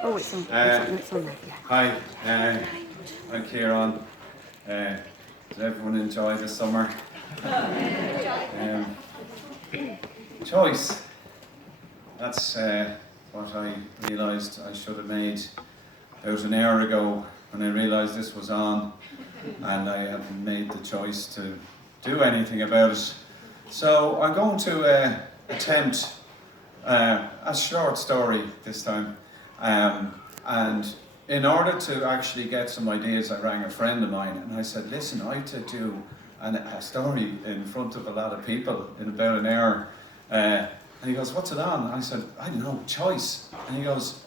Oh, it's on there, yeah. Hi, I'm Ciaran. Did everyone enjoy the summer? Choice. That's what I realised I should have made about an hour ago when I realised this was on and I hadn't made the choice to do anything about it. So I'm going to attempt a short story this time. And in order to actually get some ideas, I rang a friend of mine and I said, listen, I have to do a story in front of a lot of people in about an hour. And he goes, what's it on? And I said, I don't know, choice. And he goes,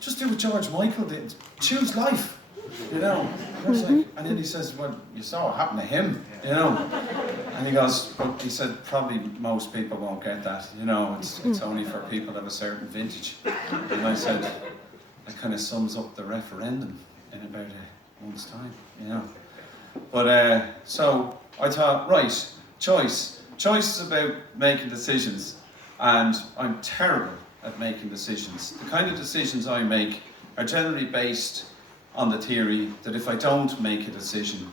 just do what George Michael did, choose life, you know. And I was like, and then he says, well, you saw what happened to him, you know. And he goes, but he said, probably most people won't get that, you know, it's only for people of a certain vintage. And I said, that kind of sums up the referendum in about a month's time, you know. But so I thought, right, choice. Choice is about making decisions, and I'm terrible at making decisions. The kind of decisions I make are generally based on the theory that if I don't make a decision,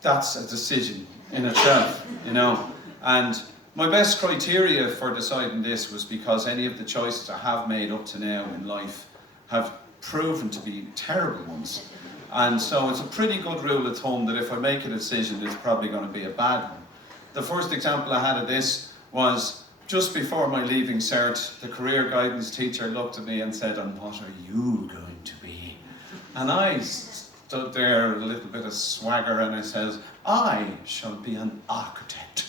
that's a decision in itself, you know. And my best criteria for deciding this was because any of the choices I have made up to now in life have proven to be terrible ones. And so it's a pretty good rule of thumb that if I make a decision, it's probably going to be a bad one. The first example I had of this was just before my leaving cert, the career guidance teacher looked at me and said, and what are you going to be? And I stood there with a little bit of swagger and I said, I shall be an architect.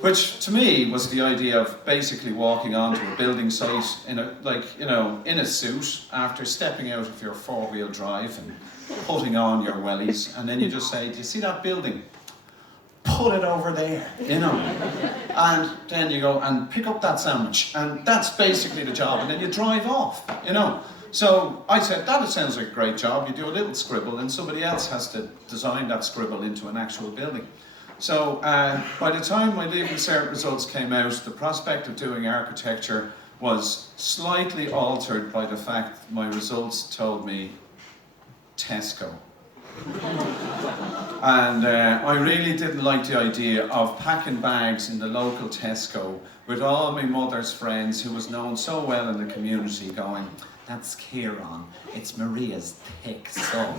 Which to me was the idea of basically walking onto a building site in a suit after stepping out of your four-wheel drive and putting on your wellies, and then you just say, do you see that building? Put it over there, you know. And then you go and pick up that sandwich, and that's basically the job, and then you drive off, you know. So I said, that sounds like a great job. You do a little scribble and somebody else has to design that scribble into an actual building. So by the time my leaving cert results came out, the prospect of doing architecture was slightly altered by the fact that my results told me Tesco. And I really didn't like the idea of packing bags in the local Tesco with all my mother's friends, who was known so well in the community, going, that's Ciaran, it's Maria's thick son.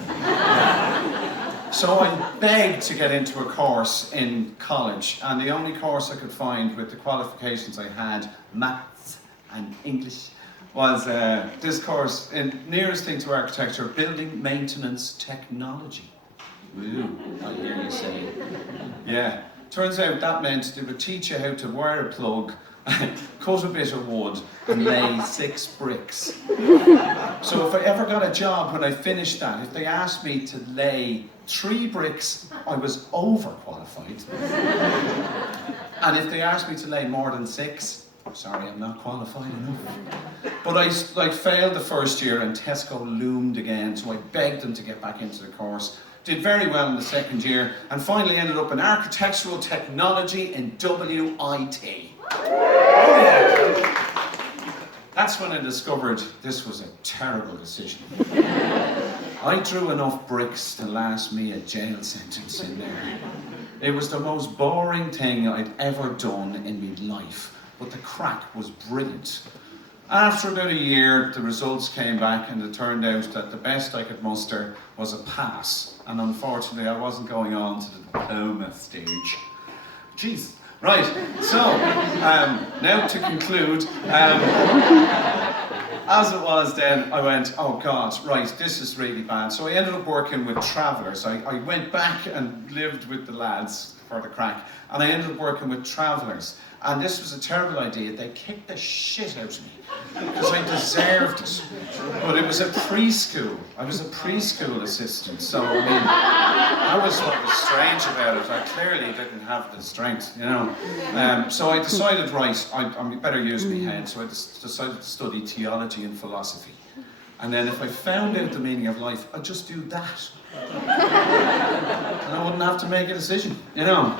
So I begged to get into a course in college, and the only course I could find with the qualifications I had, maths and English, was this course, in nearest thing to architecture, building maintenance technology. Ooh, I hear you say. Yeah, turns out that meant they would teach you how to wire a plug, cut a bit of wood, and lay 6 bricks. So if I ever got a job when I finished that, if they asked me to lay 3 bricks, I was overqualified. And if they asked me to lay more than 6, sorry, I'm not qualified enough. But I failed the first year and Tesco loomed again, so I begged them to get back into the course. Did very well in the second year, and finally ended up in architectural technology in WIT. Oh yeah! That's when I discovered this was a terrible decision. I drew enough bricks to last me a jail sentence in there. It was the most boring thing I'd ever done in my life, but the crack was brilliant. After about a year, the results came back and it turned out that the best I could muster was a pass. And unfortunately, I wasn't going on to the diploma stage. Jesus. Right, so, now to conclude, as it was then, I went, oh God, right, this is really bad. So I ended up working with travellers. I went back and lived with the lads for the crack, and I ended up working with travellers. And this was a terrible idea. They kicked the shit out of me because I deserved it. But it was a preschool. I was a preschool assistant. So, I mean, that was what was strange about it. I clearly didn't have the strength, you know. So I decided, right, I better use my head. So I decided to study theology and philosophy. And then if I found out the meaning of life, I'd just do that. And I wouldn't have to make a decision, you know.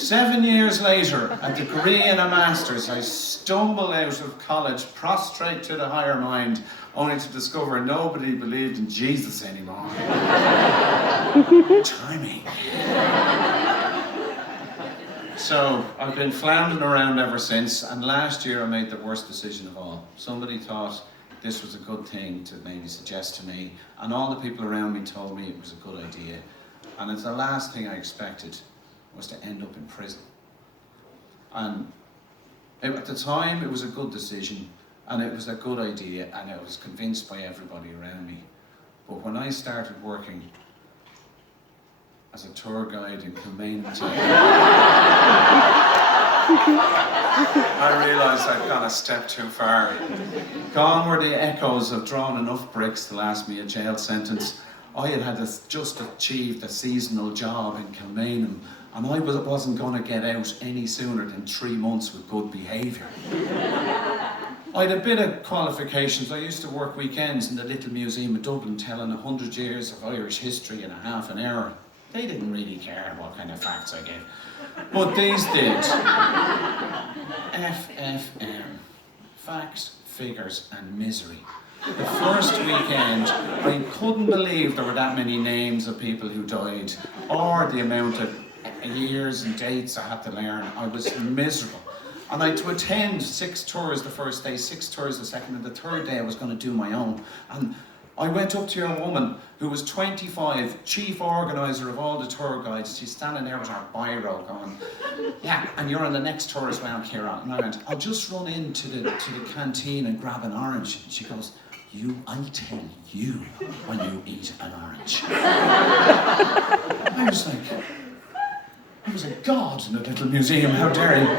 7 years later, a degree and a master's, I stumble out of college, prostrate to the higher mind, only to discover nobody believed in Jesus anymore. Timing. So, I've been floundering around ever since, and last year I made the worst decision of all. Somebody thought this was a good thing to maybe suggest to me, and all the people around me told me it was a good idea. And it's the last thing I expected was to end up in prison. And at the time, it was a good decision, and it was a good idea, and I was convinced by everybody around me. But when I started working as a tour guide in Kilmainham, I realised I'd gone a step too far. Gone were the echoes of drawing enough bricks to last me a jail sentence. I had just achieved a seasonal job in Kilmainham, and I wasn't going to get out any sooner than 3 months with good behaviour. I had a bit of qualifications. I used to work weekends in the Little Museum of Dublin telling 100 years of Irish history in a half an hour. They didn't really care what kind of facts I gave. But these did. FFM. Facts, figures and misery. The first weekend, I couldn't believe there were that many names of people who died, or the amount of years and dates I had to learn. I was miserable. And I had to attend 6 tours the first day, 6 tours the second, and the third day I was going to do my own. And I went up to your woman, who was 25, chief organiser of all the tour guides. She's standing there with her biro going, yeah, and you're on the next tour as well, Ciaran. And I went, I'll just run into the canteen and grab an orange. And she goes, I'll tell you when you eat an orange. I was a god in a little museum, how dare you?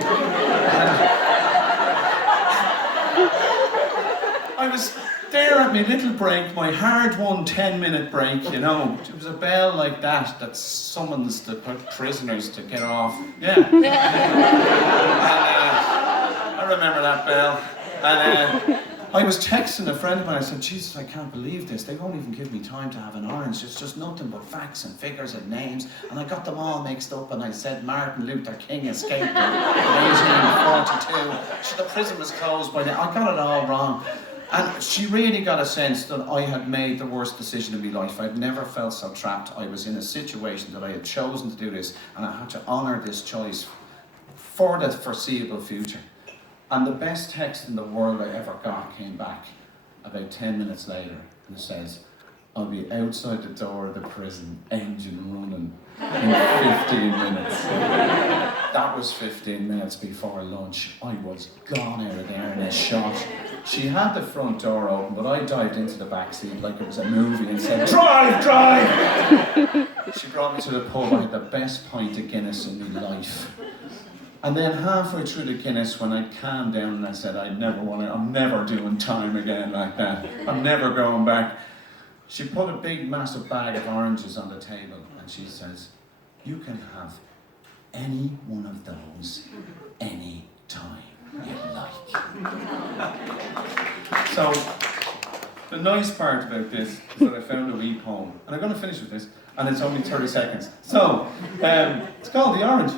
I was there at my little break, my hard-won 10-minute break, you know. It was a bell like that summons the prisoners to get off. Yeah. And, I remember that bell. And I was texting a friend of mine. I said, Jesus, I can't believe this. They won't even give me time to have an orange. It's just nothing but facts and figures and names. And I got them all mixed up, and I said Martin Luther King escaped in 1842. So the prison was closed by then. I got it all wrong. And she really got a sense that I had made the worst decision in my life. I'd never felt so trapped. I was in a situation that I had chosen to do this, and I had to honour this choice for the foreseeable future. And the best text in the world I ever got came back about 10 minutes later, and it says, I'll be outside the door of the prison, engine running, in 15 minutes. That was 15 minutes before lunch. I was gone out of there in a shot. She had the front door open, but I dived into the back seat like it was a movie and said, drive, drive! She brought me to the pub. I had the best pint of Guinness in my life. And then halfway through the Guinness, when I calmed down and I said, I'm never doing time again like that. I'm never going back. She put a big, massive bag of oranges on the table, and she says, you can have any one of those any time you like. So, the nice part about this is that I found a wee poem, and I'm going to finish with this, and it's only 30 seconds. So, it's called The Orange.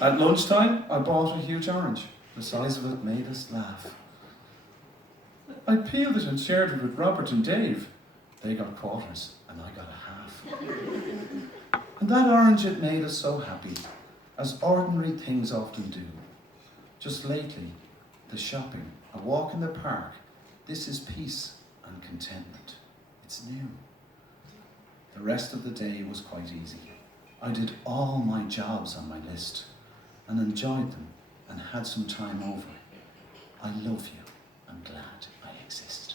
At lunchtime, I bought a huge orange. The size of it made us laugh. I peeled it and shared it with Robert and Dave. They got quarters, and I got a half. And that orange, it made us so happy, as ordinary things often do. Just lately, the shopping, a walk in the park, this is peace and contentment. It's new. The rest of the day was quite easy. I did all my jobs on my list and enjoyed them and had some time over. I love you. I'm glad I exist.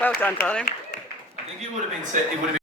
Well done, darling. I think you would have been